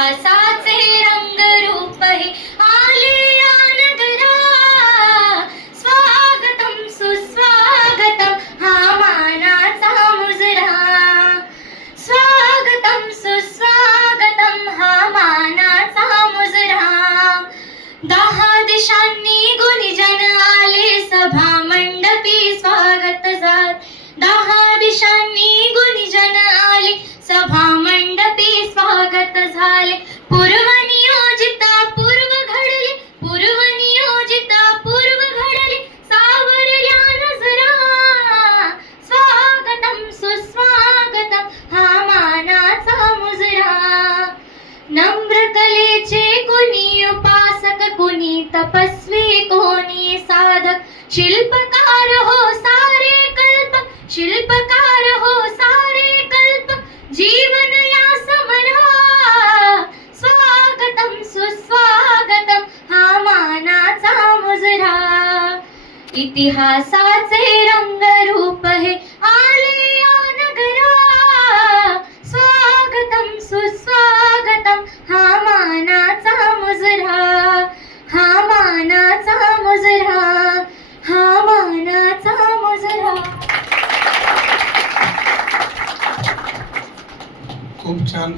विलासाचे रंग रूप हे आले या नगरा. स्वागतम सुस्वागतम हा मानाचा मुजरा. स्वागतम सुस्वागतम हा मानाचा मुजरा. दहा दिशांनी गुणिजन तपस्वी कोणी साधक शिल्पकार हो सारे इतिहासाचे रंगरूप हे आले या नगरा स्वागतम सुस्वागतम हा मानाचा मुजरा. हा मानाचा मुजरा. हा मानाचा मुजरा. खूप छान